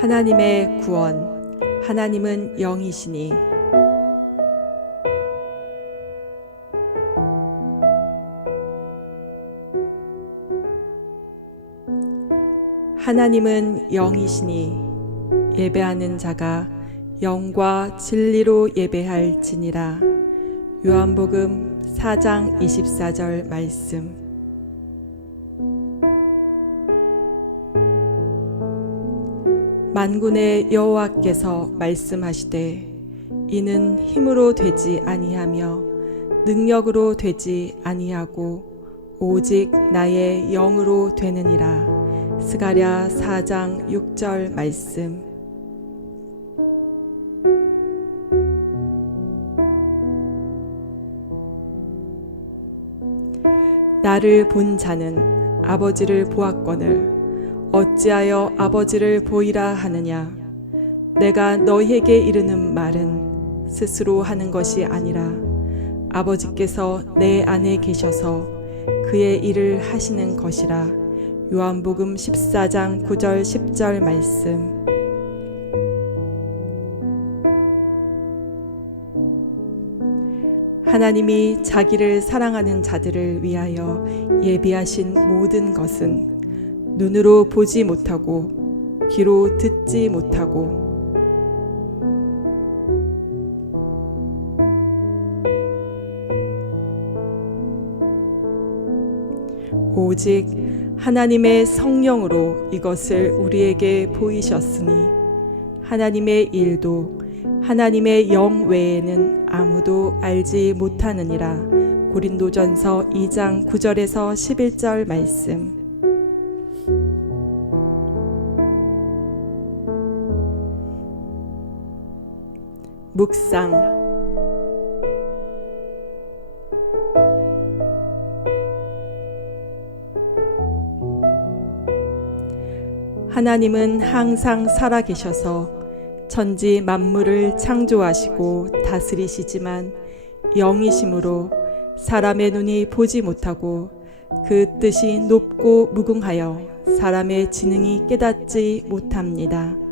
하나님의 구원 하나님은 영이시니. 하나님은 영이시니 예배하는 자가 영과 진리로 예배할지니라. 요한복음 4장 24절 말씀 만군의 여호와께서 말씀하시되 이는 힘으로 되지 아니하며 능력으로 되지 아니하고 오직 나의 영으로 되느니라. 스가랴 4장 6절 말씀. 나를 본 자는 아버지를 보았거늘 어찌하여 아버지를 보이라 하느냐? 내가 너희에게 이르는 말은 스스로 하는 것이 아니라 아버지께서 내 안에 계셔서 그의 일을 하시는 것이라. 요한복음 14장 9절 10절 말씀. 하나님이 자기를 사랑하는 자들을 위하여 예비하신 모든 것은 눈으로 보지 못하고 귀로 듣지 못하고 오직 하나님의 성령으로 이것을 우리에게 보이셨으니 하나님의 일도 하나님의 영 외에는 아무도 알지 못하느니라. 고린도전서 2장 9절에서 11절 말씀. 묵상 하나님은 항상 살아 계셔서 천지 만물을 창조하시고 다스리시지만 영이심으로 사람의 눈이 보지 못하고 그 뜻이 높고 무궁하여 사람의 지능이 깨닫지 못합니다.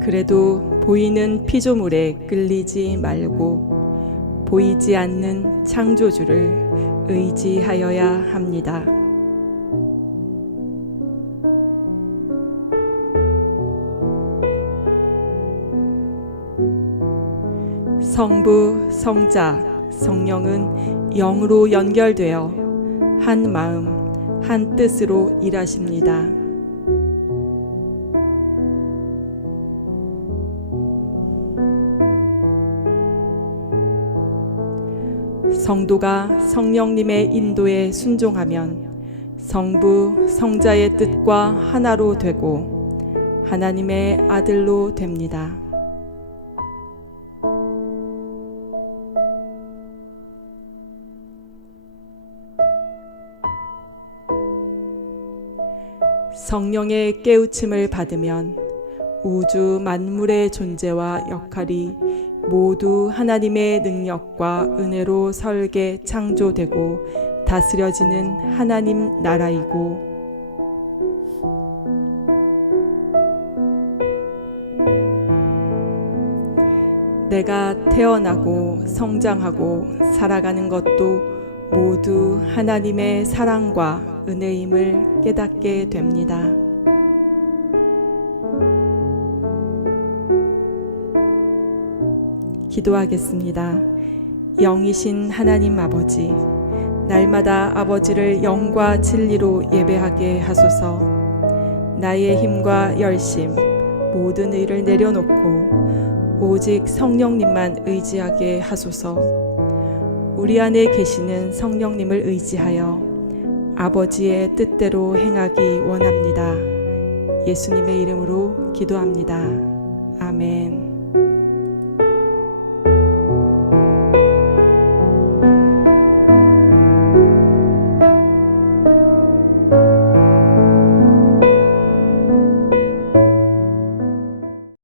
그래도 보이는 피조물에 끌리지 말고 보이지 않는 창조주를 의지하여야 합니다. 성부, 성자, 성령은 영으로 연결되어 한 마음, 한 뜻으로 일하십니다. 성도가 성령님의 인도에 순종하면 성부, 성자의 뜻과 하나로 되고 하나님의 아들로 됩니다. 성령의 깨우침을 받으면 우주 만물의 존재와 역할이 모두 하나님의 능력과 은혜로 설계 창조되고 다스려지는 하나님 나라이고 내가 태어나고 성장하고 살아가는 것도 모두 하나님의 사랑과 은혜임을 깨닫게 됩니다. 기도하겠습니다. 영이신 하나님 아버지, 날마다 아버지를 영과 진리로 예배하게 하소서. 나의 힘과 열심, 모든 일을 내려놓고 오직 성령님만 의지하게 하소서. 우리 안에 계시는 성령님을 의지하여 아버지의 뜻대로 행하기 원합니다. 예수님의 이름으로 기도합니다. 아멘.